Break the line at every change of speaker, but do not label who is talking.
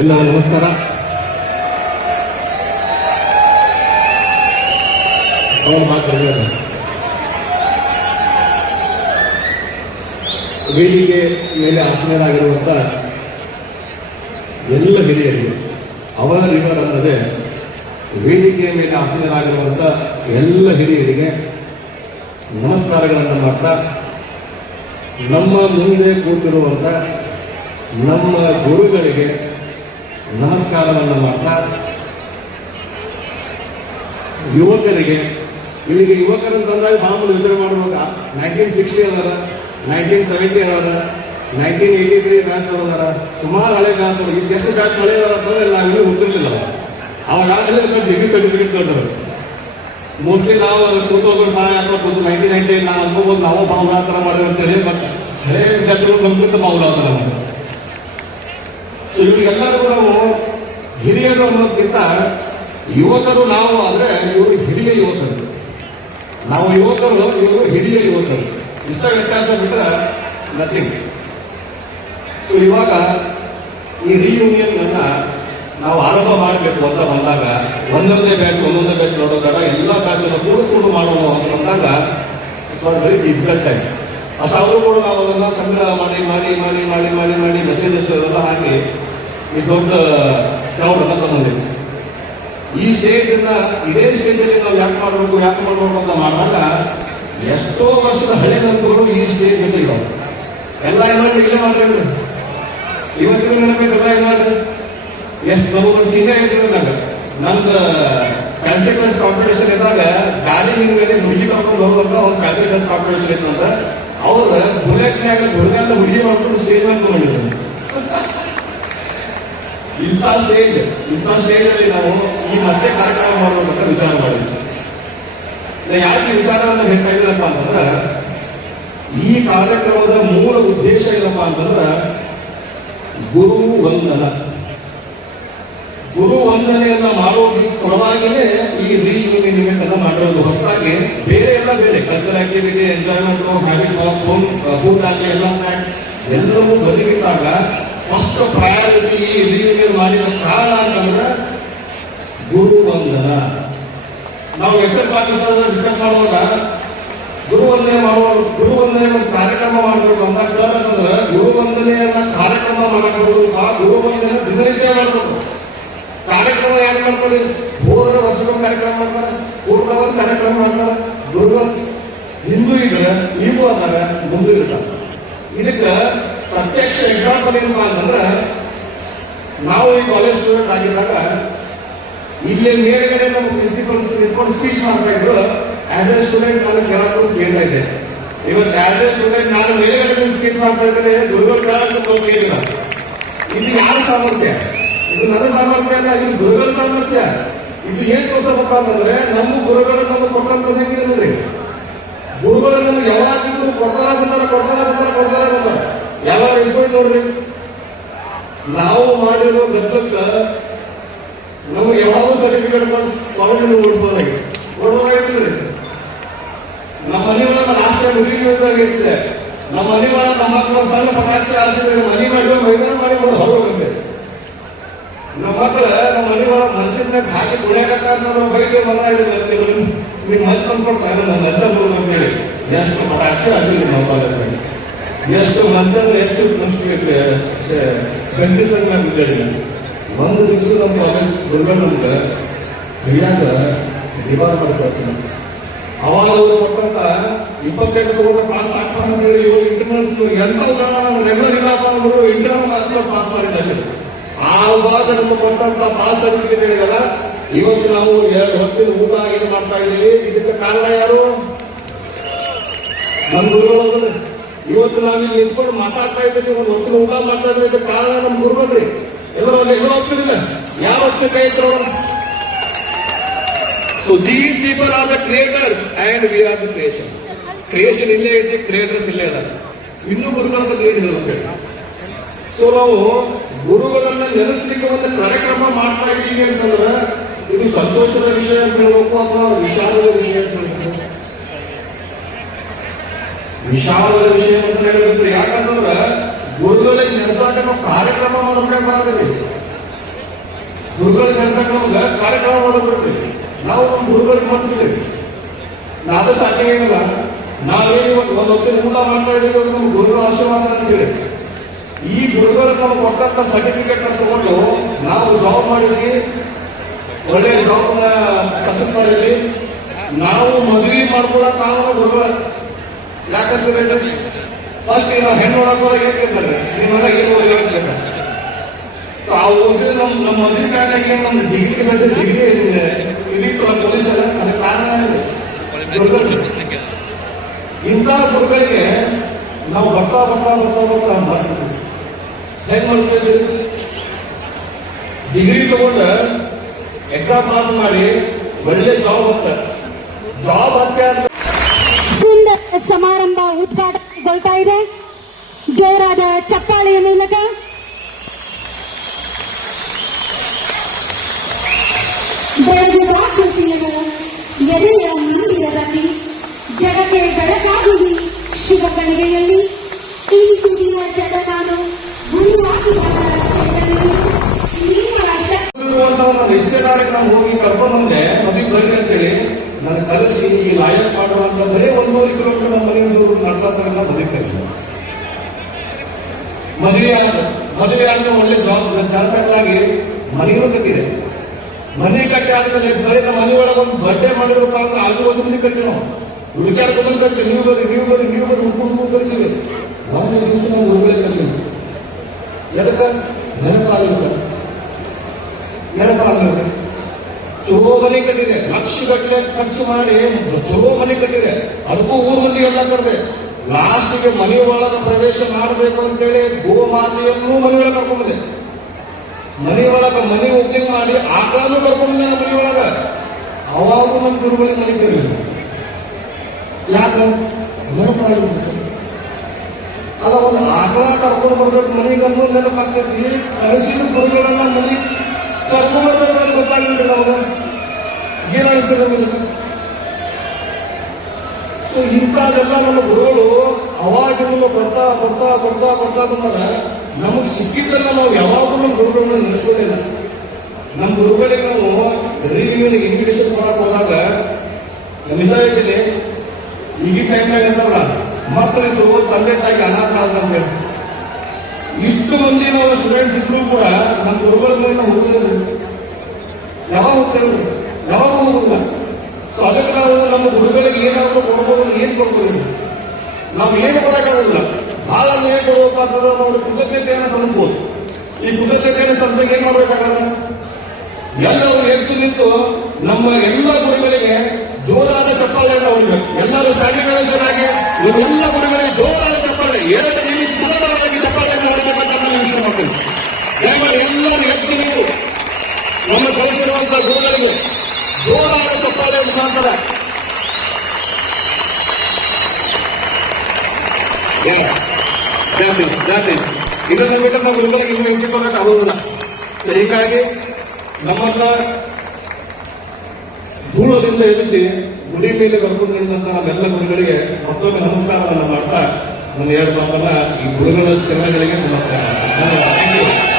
ಎಲ್ಲರಿಗೂ ನಮಸ್ಕಾರ. ವೇದಿಕೆ ಮೇಲೆ ಆಸೀನರಾಗಿರುವಂತ ಎಲ್ಲ ಹಿರಿಯರು, ಅವರ ರಿವರ್ ಅನ್ನದೇ ವೇದಿಕೆಯ ಮೇಲೆ ಆಸೀನರಾಗಿರುವಂತ ಎಲ್ಲ ಹಿರಿಯರಿಗೆ ನಮಸ್ಕಾರಗಳನ್ನು ಮಾಡ್ತಾ ನಮ್ಮ ಮುಂದೆ ಕೂತಿರುವಂತ ನಮ್ಮ ಗುರುಗಳಿಗೆ ನಮಸ್ಕಾರವನ್ನು ಮಾಡ್ತಾ ಯುವಕರಿಗೆ, ಇಲ್ಲಿಗೆ ಯುವಕರನ್ನು ತಂದಾಗ ಮಾಮೂಲು ಯೋಚನೆ ಮಾಡುವಾಗ ನೈನ್ಟೀನ್ ಸಿಕ್ಸ್ಟಿ ಅದಾರ ನೈನ್ಟೀನ್ ಸೆವೆಂಟಿ ಅದಾರ ನೈನ್ಟೀನ್ ಏಯ್ಟಿ ತ್ರೀ ಬ್ಯಾಚ್ ಅದಾರ. ಸುಮಾರು ಹಳೆ ಬ್ಯಾಚ್ ಅದಾರ ಈಗ ಎಷ್ಟು ಬ್ಯಾಚ್ ಹಳೆ ಅದಾರ ಅಂತಂದ್ರೆ ನಾವಿನ್ನೂ ಹುಟ್ಟಿರ್ಲಿಲ್ಲ ಅವಾಗ. ಆಗಲೇ ಡಿಗ್ರಿ ಸರ್ಟಿಫಿಕೇಟ್ ಕೊಡ್ತಾರೆ ಮೋಸ್ಟ್ಲಿ ನಾವು ಟೂ ತೌಸಂಡ್ ಫೈವ್ ಅಥವಾ ಟೂ ನೈನ್ಟೀನ್ ನೈನ್ಟಿ ನಾವು ಅನ್ಕೋಬಹುದು ನಾವು ಮಾಡಿದ್ರೆ ಅಂತೇಳಿ ಬಟ್ ಹಳೆ ವಿದ್ಯಾರ್ಥಿಗಳು ನಮ್ಗಿಂತ ಭಾವನಾತರ ಮಾಡಿದ್ರು ಇವರಿಗೆಲ್ಲರೂ ನಾವು ಹಿರಿಯರು ಅನ್ನೋದಕ್ಕಿಂತ ಯುವಕರು ನಾವು ಅಂದ್ರೆ ಇವರು ಹಿರಿಯ ಯುವಕರು. ನಾವು ಯುವಕರು, ಇವರು ಹಿರಿಯ ಯುವಕರು. ಇಷ್ಟ ವ್ಯತ್ಯಾಸ ಬಿಟ್ಟರೆ ನಥಿಂಗ್ ಸೊ ಇವಾಗ ಈ ರೀಯೂನಿಯನ್ ಅನ್ನ ನಾವು ಆರಂಭ ಮಾಡಬೇಕು ಅಂತ ಬಂದಾಗ, ಒಂದೊಂದೇ ಬ್ಯಾಚ್ ಒಂದೊಂದೇ ಬ್ಯಾಚ್ ನೋಡೋದಾಗ ಎಲ್ಲ ಬ್ಯಾಚ್ ಅನ್ನು ಕೂಡಿಸ್ಕೊಂಡು ಮಾಡೋಣ ಅಂತ ಬಂದಾಗ ವೆರಿ ಡಿಫಿಕಲ್ಟ್ ಟೈಮ್ ಅಷ್ಟಾದ್ರೂ ಕೂಡ ನಾವು ಅದನ್ನ ಸಂಗ್ರಹ ಮಾಡಿ ಮಾಡಿ ಮಾಡಿ ಮಾಡಿ ಮಾಡಿ ಮಾಡಿ ಮೆಸೇಜಸ್ ಎಲ್ಲ ಹಾಕಿ ಈ ದೊಡ್ಡ ಕ್ರೌಡ್ ಅನ್ನ ತಗೊಂಡಿದ್ವಿ ಈ ಸ್ಟೇಜ್ ಇದೇ ಸ್ಟೇಜ್ ಅಲ್ಲಿ ನಾವು ಯಾಕೆ ಮಾಡಬೇಕು ಯಾಕೆ ಮಾಡಬೇಕು ಅಂತ ಮಾಡಿದಾಗ ಎಷ್ಟೋ ವರ್ಷದ ಹಳೆ ನಂಬುಗಳು ಈ ಸ್ಟೇಜ್ ಜೊತೆ ಇದಾವೆ ಎಲ್ಲ ಇನ್ವೈಟ್ ಇಲ್ಲೇ ಮಾಡ್ರಿ ಇವತ್ತಿನ ನೆನಪೇಕಲ್ಲ ಇನ್ವೈಟ್ ಎಷ್ಟು ನಮ್ಮ ಸೀನಿಯರ್ ಇದ್ದಾಗ ನಮ್ದು ಕನ್ಸಿಕ್ವೆನ್ಸ್ ಕಾಂಪಿಟೇಷನ್ ಇದ್ದಾಗ ಗಾಡಿ ಮೇಲೆ ಹುಡುಗಿ ಮಾಡ್ಕೊಂಡು ಹೋಗುವಾಗ ಅವ್ರ ಕನ್ಸಿಕ್ವೆನ್ಸ್ ಕಾಂಪಿಟೇಷನ್ ಇತ್ತಂದ್ರೆ ಅವ್ರ ಬುಲೆಟ್ನ್ಯಾಗ ಹುಡುಗ ಹುಡುಗಿ ಮಾಡ್ಕೊಂಡು ಸ್ಟೇಜ್ ಮೇಲೆ ತಗೊಂಡಿದ್ರು. ಇಂಥ ಸ್ಟೇಜ್ ಇಂಥ ಸ್ಟೇಜ್ ಅಲ್ಲಿ ನಾವು ಈ ಮತ್ತೆ ಕಾರ್ಯಕ್ರಮ ಮಾಡಬೇಕಂತ ವಿಚಾರ ಮಾಡಿದ್ವಿ. ಯಾಕೆ ವಿಚಾರವನ್ನು ಹೇಳ್ತಾ ಇದ್ದೀನಪ್ಪ ಅಂತಂದ್ರೆ, ಈ ಕಾರ್ಯಕ್ರಮದ ಮೂಲ ಉದ್ದೇಶ ಏನಪ್ಪ ಅಂತಂದ್ರೆ, ಗುರು ವಂದನ. ಗುರು ವಂದನೆಯನ್ನ ಮಾಡೋದ್ರ ಸಲುವಾಗಿನೇ ಈ ರೀ ಇವೆಂಟ್ ಅನ್ನ ಮಾಡಿರೋದು. ಹೊರತಾಗಿ ಬೇರೆ ಎಲ್ಲ ಬೇರೆ culture activity enjoyment habit food ಆಗಲಿ ಎಲ್ಲ ಸ್ನಾಕ್ ಎಲ್ಲವೂ ಬದಿಗಿಟ್ಟಾಗ ಫಸ್ಟ್ ಪ್ರಯಾರಿಟಿ ಇಲ್ಲಿಗೆ ಮಾಡಿದ ಕಾರಣ ಅಂತಂದ್ರೆ ಗುರು ವಂದನ ನಾವು ಎಸ್ ಎಸ್ ಆಫೀಸರ್ ಡಿಸ್ಕಸ್ ಮಾಡುವಾಗ ಗುರು ವಂದನೆ ಮಾಡುವ ಗುರು ವಂದನೆ ಒಂದು ಕಾರ್ಯಕ್ರಮ ಮಾಡಬೇಕು ಅಂತ ಸರ್ ಅಂತಂದ್ರೆ ಗುರು ವಂದನೆಯನ್ನ ಕಾರ್ಯಕ್ರಮ ಮಾಡಕ್ ಬರೋದು ಆ ಗುರು ವಂದನೆ ದಿನನಿತ್ಯ ಮಾಡಬೇಕು. ಕಾರ್ಯಕ್ರಮ ಯಾಕೆ ಮಾಡ್ತಾರೆ? ಹೋದ ವರ್ಷದ ಕಾರ್ಯಕ್ರಮ ಮಾಡ್ತಾರೆ ಊಟದ ಒಂದು ಕಾರ್ಯಕ್ರಮ ಮಾಡ್ತಾರೆ. ಗುರು ಹಿಂದೂ ಇದ್ರೆ ನೀವು ಅದಾರ, ಮುಂದೂ ಇರ್ತಾರೆ. ಇದಕ್ಕೆ ಪ್ರತ್ಯಕ್ಷ ಎಕ್ಸಾಂಪಲ್ ಏನಪ್ಪಾ ಅಂತಂದ್ರೆ, ನಾವು ಈ ಕಾಲೇಜ್ ಸ್ಟೂಡೆಂಟ್ ಆಗಿದ್ದಾಗ, ಇಲ್ಲಿ ಮೇಲ್ಗಡೆ ನಮ್ಮ ಪ್ರಿನ್ಸಿಪಲ್ಸ್ ನಿಂತ್ಕೊಂಡು ಸ್ಪೀಚ್ ಮಾಡ್ತಾ ಇದ್ರು. ಆಸ್ ಎ ಸ್ಟೂಡೆಂಟ್ ನಾನು ಕೇಳಕ್ಕೂ ಕೇಳ್ತಾ ಇದ್ದೆ. ಇವತ್ತು ಆಸ್ ಎ ಸ್ಟೂಡೆಂಟ್ ನಾನು ಮೇಲ್ಗಡೆ ಸ್ಪೀಚ್ ಮಾಡ್ತಾ ಇದ್ದೇನೆ ದುರ್ಗಲ್ ಕೇಳಕ್ಕೂ ಕೇಳಿಲ್ಲ ಇದು ಯಾರ ಸಾಮರ್ಥ್ಯ? ಇದು ನನ್ನ ಸಾಮರ್ಥ್ಯ ಅಲ್ಲ, ಇದು ಗುರುಗಳ ಸಾಮರ್ಥ್ಯ. ಇದು ಏನ್ ತೋರ್ಸದಪ್ಪ ಅಂತಂದ್ರೆ, ನಮ್ಮ ಗುರುಗಳು ನಮ್ಗೆ ಕೊಟ್ಟಂತ ಸಂಗೀತ ನೋಡ್ರಿ. ಗುರುಗಳು ನಮ್ಗೆ ಯಾವಾಗಿದ್ರು ಕೊಡ್ತಾರ ಬಂದಾರ ಕೊಡ್ತಾರ ಕೊಡ್ತಾರ ಯಾವಾಗ ಇಸ್ಕೊಂಡು ನೋಡ್ರಿ. ನಾವು ಮಾಡಿರೋ ಗದ್ದಕ್ಕ ನಮ್ಗೆ ಯಾವ ಸರ್ಟಿಫಿಕೇಟ್ ಕಾಲೇಜ್ ಓಡಿಸೋದಾಗಿ. ಓಡೋದಾಗಿದ್ರೆ ನಮ್ಮ ಮನೆ ಒಳಗೆ ರಾಷ್ಟ್ರ ಇರ್ತದೆ ನಮ್ಮ ಮನೆ ಒಳಗೆ ನಮ್ಮ ಮಕ್ಕಳ ಸಣ್ಣ ಪಟಾಕ್ಷಿ ಹಾರಿಸಿದ್ರೆ ಮನೆ ಮಾಡಿ ಮೈದಾನ ಮಾಡಿ ಹೊರಗೆ ನಮ್ಮ ಮಕ್ಕಳು ನಮ್ಮ ಮನೆ ಒಳಗೆ ಮಂಚದ ಹಾಕಿ ಕುಡಿಯಕತ್ತ ಬೈಕ್ ಮನಾಡಿ ಬರ್ತೀವಿ ನೀವು ಮಂಚ್ ತಂದ್ಕೊಡ್ತಾರೆ ನನ್ನ ಮಂಚ ಬರೋದು ಅಂತ ಹೇಳಿ. ಎಷ್ಟು ಪಟಾಕ್ಷಿ ಹಾರಿಸಿದ್ರಿ ನಮ್ಮ ಕಾಲೇಜಾಗ ಎಷ್ಟು ಮಂಚದ ಎಷ್ಟು ಬೆಂಚಸ್ ಅಂತ ಬಿದ್ದಾಡಿ ಒಂದು ದಿವಸ ನಮ್ಮ ಕಾಲೇಜ್ ಗುರುಗಳು ನಮ್ಗೆ ಸರಿಯಾದ ನಿವಾರ ಮಾಡ್ಕೊಳ್ತೀನಿ ಅವಾಗ ಅವರು ಕೊಟ್ಟಂತ ಇಪ್ಪತ್ತೆಂಟು ತಗೊಂಡ ಪಾಸ್ ಆಗ್ತಾ ಅಂತ ಹೇಳಿ ಇವರು ಇಂಟರ್ನಲ್ಸ್ ಎಂತ ರೆಗ್ಯುಲರ್ ಇಲ್ಲಪ್ಪ ಅವರು ಇಂಟರ್ನಲ್ ಪಾಸ್ ಪಾಸ್ ಮಾಡಿದ ಆ ಆವಾಗ ನಮ್ಗೆ ಕೊಟ್ಟಂತ ಪಾಸ್ ಸರ್ಟಿಫಿಕೇಟ್ ಹೇಳಿದಲ್ಲ, ಇವತ್ತು ನಾವು ಎರಡು ಹೊತ್ತಿನ ಊಟ ಏನು ಮಾಡ್ತಾ ಇದ್ದೀವಿ? ಇದಕ್ಕೆ ಕಾರಣ ಯಾರು? ನಮ್ಮ ಗುರುಗಳು ಇವತ್ತು ನಾವಿಲ್ಲಿ ನಿಂತ್ಕೊಂಡು ಮಾತಾಡ್ತಾ ಇದ್ದೀವಿ, ಒಂದು ಹೊತ್ತಿನ ಊಟ ಮಾಡ್ತಾ ಕಾರಣ ನಮ್ಮ ಗುರುಗಳ್ರಿ. ಎಲ್ಲರೂ ಅಲ್ಲಿ ಎಲ್ಲರೂ ಹೋಗ್ತಿರಲಿಲ್ಲ ಯಾವ ಕೈ ಎತ್ತರೋಣ so these people are the creators and we are the creation creation ಇಲ್ಲೇ ಐತಿ ಕ್ರಿಯೇಟರ್ಸ್ ಇಲ್ಲೇ ಅದ. ಇನ್ನೂ ಗುರುಗಳ ಬಗ್ಗೆ ಏನು ಹೇಳ್ಬೇಕು ಸೊ ನಾವು ಗುರುಗಳನ್ನ ನೆನೆಸ್ಲಿಕ್ಕೆ ಒಂದು ಕಾರ್ಯಕ್ರಮ ಮಾಡ್ತಾ ಇದ್ದೀವಿ ಅಂತಂದ್ರೆ ಇದು ಸಂತೋಷದ ವಿಷಯ ಅಂತ ಹೇಳ್ಬೇಕು ಅಥವಾ ವಿಷಾದದ ವಿಷಯ ಅಂತ ಹೇಳ್ಬೇಕು? ವಿಷಾದದ ವಿಷಯ ಅಂತ ಹೇಳ್ಬೇಕು ಯಾಕಂತಂದ್ರೆ ಗುರುಗಳಿಗೆ ನೆಲೆಸಾಕ ನಾವು ಕಾರ್ಯಕ್ರಮ ಮಾಡ್ಬೇಕಾಗಿ ಬರೋದಿಲ್ಲ ಗುರುಗಳಿಗೆ ನೆಲೆಸಾಕ ನಮ್ಗೆ ಕಾರ್ಯಕ್ರಮ ಮಾಡೋದು ಬರ್ತೀವಿ ನಾವು ನಮ್ಮ ಗುರುಗಳಿಗೆ ಮಾಡ್ತೀವಿ ನಾವೇ ಸಾಧ್ಯ ಏನಿಲ್ಲ ನಾವೇನು ಇವತ್ತು ಒಂದು ಹೊತ್ತಿನ ಊಟ ಮಾಡ್ತಾ ಇದ್ದೀವಿ ನಮ್ಮ ಗುರುಗಳ ಆಶೀರ್ವಾದ ಅಂತೇಳಿ ಈ ಗುರುಗಳು ನಾವು ಕೊಟ್ಟಂತ ಸರ್ಟಿಫಿಕೇಟ್ ತಗೊಂಡು ನಾವು ಜಾಬ್ ಮಾಡಿದ್ವಿ. ಒಳ್ಳೆ ಜಾಬ್ನ ಸಕ್ಸಸ್ ಮಾಡಿದ್ವಿ. ನಾವು ಮದುವೆ ಮಾಡ್ಕೊಳಕ್ ನಾವು ಗುರುಗಳ. ಯಾಕಂದ್ರೆ ಫಸ್ಟ್ ನಾವು ಹೆಣ್ಣು ಒಳಗೆ ಅಂತ ಕೇಳ್ತಾರೆ? So, ಆ ಓದಿದ್ರೆ ನಮ್ಮ ನಮ್ಮ ಮದುವೆ ಕಾರ್ಡ್ನಾಗ ಏನು ನಮ್ಮ ಡಿಗ್ರಿ ಸದ್ಯ ಡಿಗ್ರಿ ಇಲ್ಲಿತ್ತು ನಮ್ಮ ಪೊಲೀಸ್ ಅಲ್ಲ ಅದಕ್ಕೆ ಕಾರಣ. ಇಂಥ ಗುರುಗಳಿಗೆ ನಾವು ಬರ್ತಾ ಬರ್ತಾ ಬರ್ತಾ ಬರ್ತಾ ಮಾಡ್ತೀವಿ ಹೆಂಗ್ ಮಾಡ್ತೀವಿ ಡಿಗ್ರಿ ತಗೊಂಡ ಎಕ್ಸಾಮ್ ಪಾಸ್ ಮಾಡಿ ಒಳ್ಳೆ ಜಾಬ್ ಹತ್ತ ಜಾಬ್
ಸುಂದರ ಸಮಾರಂಭ ಉದ್ಘಾಟನೆಗೊಳ್ತಾ ಇದೆ. ಜೋರಾದ ಚಪ್ಪಾಳೆಯ ಮೂಲಕ. ಎದೆಯ ಮಂದಿರದಲ್ಲಿ ಜಗಕ್ಕೆ ಬೆಳಕಾಗುವಿ ಶುಭ ಕಣಿವೆಯಲ್ಲಿ. ಚೈತನ್ಯವು
ಇರುವಂತ ಒಂದು ರಿಶ್ತೆದಾರಿಗೆ ನಾವು ಹೋಗಿ ಮದುವೆ ಬರ್ರಿ ಅಂತೇಳಿ ನನ್ನ ಕಲಿಸಿ ಈ ಲಾಯಕ್ ಅಂತ ಬರೀ ಒಂದೂವರೆ ಕಿಲೋಮೀಟರ್ ನಮ್ಮ ಮನೆಯಿಂದ ನಟ್ಲಾಸರನ್ನ ಬರೀತಾರೆ ಮದುವೆ ಆದ ಮದುವೆ ಆದ ಒಳ್ಳೆ ಜಾಬ್ ಕೆಲಸಗಳಾಗಿ ಮನೆಯೂ ಕಟ್ಟಿದೆ ಮನೆ ಕಟ್ಟಿ ಆದ್ಮೇಲೆ ಬರೀ ನಮ್ಮ ಮನೆ ಒಳಗೆ ಒಂದು ಬಡ್ಡೆ ಮಾಡಿದ್ರಪ್ಪ ಅಂದ್ರೆ ಅದು ಒಂದು ಮಂದಿ ಕರಿತೀವಿ ನಾವು. ಹುಡುಕ್ಯಾಡ್ಕೊಂಡ್ ಕರಿತೀವಿ. ನೀವು ಬರ್ರಿ ನೀವು ಬರ್ರಿ ನೀವು ಬರ್ರಿ ಹುಡ್ಕೊಂಡು ಕರಿತೀವಿ. ಒಂದು ದಿವಸ ನಾವು ಗುರುಗಳೇ ಕರಿತೀವಿ ಎದಕ್ಕ? ನೆನಪಾಗಲಿ ಸರ್. ನೆನಪಾಗಲಿ ಚಲೋ ಮನೆ ಕಟ್ಟಿದೆ. ಲಕ್ಷ ಗಟ್ಟಲೆ ಖರ್ಚು ಮಾಡಿ ಚಲೋ ಮನೆ ಕಟ್ಟಿದೆ. ಅದಕ್ಕೂ ಊರ್ ಎಲ್ಲ ಕರೆದೆ. ಲಾಸ್ಟ್ಗೆ ಮನೆ ಒಳಗ ಪ್ರವೇಶ ಮಾಡಬೇಕು ಅಂತೇಳಿ ಗೋಮಾತೆಯನ್ನು ಮನೆ ಒಳಗೆ ಕರ್ಕೊಂಬಂದೆ ಮನೆ ಒಳಗ ಮನೆ ಓಪನಿಂಗ್ ಮಾಡಿ ಆಕಳನ್ನು ಕರ್ಕೊಂಡ್ಬಂದೆ ಮನೆ ಒಳಗ. ಅವಾಗೂ ನಮ್ಮ ಗುರುಗಳಿಗೆ ಮನೆ ಕರೀಲಿ ಯಾಕ? ಅಲ್ಲ, ಒಂದು ಆಕಳ ಕರ್ಕೊಂಡು ಬರ್ಬೇಕು ಮನೆಗೆ ಅನ್ನೋದು ನೆನಪಾಗ್ತೈತಿ. ಕಳಿಸಿದ ಗುರುಗಳನ್ನ ಮನೆ ಕರ್ಕೊಂಡು ಗೊತ್ತಾಗಿಲ್ಲ ನಮಗ ಏನಾಗುತ್ತೆ ಸೊ, ಇಂಥದೆಲ್ಲ ನಮ್ಮ ಗುರುಗಳು ಅವಾಗ ಬರ್ತಾ ಬರ್ತಾ ಬರ್ತಾ ಬರ್ತಾ ಬಂದಾಗ ನಮಗ್ ಸಿಕ್ಕಿದ್ದನ್ನ ನಾವು ಯಾವಾಗಲೂ ಗುರುಗಳನ್ನ ನಿಲ್ಲಿಸೋದಿಲ್ಲ ನಮ್ಮ ಗುರುಗಳಿಗೆ ನಾವು ರೀವಿನ ಇನ್ವಿಟೇಷನ್ ಮಾಡಕ್ ಹೋದಾಗ ನಿಜ ಹೇಳ್ತೀನಿ, ಈಗಿನ ಟೈಮ್ನಾಗ ಅಂತಾರಲ್ಲ ಮಕ್ಕಳಿದ್ರು ತಂದೆ ತಾಯಿ ಅನಾಥ ಆದ್ರ ಅಂತ ಹೇಳಿ. ಇಷ್ಟು ಮಂದಿ ನಾವು ಸ್ಟೂಡೆಂಟ್ಸ್ ಇದ್ರು ಕೂಡ ನಮ್ಮ ಗುರುಗಳ ಮೇಲೆ ನಾವು ಹೋಗುದಿಲ್ಲ ಯಾವಾಗ ಹೋಗ್ತೇವೆ ಯಾವಾಗ ಸೊ ಅದಕ್ಕೆ ನಾವು ನಮ್ಮ ಹುಡುಗರಿಗೆ ಏನಾದರೂ ಕೊಡ್ಬೋದು ಏನ್ ಕೊಡ್ತೀವಿ ನಾವು ಏನು ಕೊಡಕ್ಕಾಗೋದಿಲ್ಲ. ಬಹಳ ಏನು ಕೊಡುವಪ್ಪ ಅಂತಂದ್ರೆ ನಾವು ಕೃತಜ್ಞತೆಯನ್ನು ಸಲ್ಲಿಸ್ಬೋದು. ಈ ಕೃತಜ್ಞತೆಯನ್ನು ಸಲ್ಲಿಸಕ್ಕೆ ಏನು ಮಾಡ್ಬೇಕಾಗಲ್ಲ? ಎಲ್ಲರೂ ಎದ್ದು ನಿಂತು ನಮ್ಮ ಎಲ್ಲ ಗುರುಗಳಿಗೆ ಜೋರಾದ ಚಪ್ಪಾಳೆಯನ್ನು ಹೊಡಿಬೇಕು. ಎಲ್ಲರೂ ಸ್ಟ್ಯಾಂಡಿಂಗ್ ಆಗಿ ಇವೆಲ್ಲ ಗುರುಗಳಿಗೆ ಜೋರಾದ ಚಪ್ಪಾಳೆ. ಏಳು ನಿಮಿಷ ಸುಲಭವಾಗಿ ಚಪ್ಪಾಳೆಯನ್ನು ಹೊಡಿಬೇಕಂತ ನಾನು ವಿಷಯ ಮಾಡ್ತೀನಿ ದಯಮಾಡಿ ಎಲ್ಲರೂ ಎದ್ದು ನೀವು ನಮ್ಮ ಕಲಿಸಿರುವಂತಹ ಗುರುಗಳಿಗೆ ಜೋರಾದ ಚಪ್ಪಾಳೆ ಮುಖಾಂತರ ಇದನ್ನ ಬಿಟ್ಟು ನಾವು ಗುರುಗಳಿಗೆ ಇನ್ನೂ ಹೆಚ್ಚಿಕೊಳ್ಳಕ್ಕೆ ಆಗುವುದಿಲ್ಲ. ಸೊ ಹೀಗಾಗಿ ನಮ್ಮನ್ನ ಧೂಳದಿಂದ ಎನಿಸಿ ಗುಡಿ ಮೇಲೆ ಕರ್ಕೊಂಡು ನಿಂತ ನಮ್ಮೆಲ್ಲ ಗುರುಗಳಿಗೆ ಮತ್ತೊಮ್ಮೆ ನಮಸ್ಕಾರವನ್ನು ಮಾಡ್ತಾ ನನ್ನ ಮಾತನ್ನ ಈ ಗುರುಗಳ ಚರಣಗಳಿಗೆ ಸಮರ್ಪಣೆ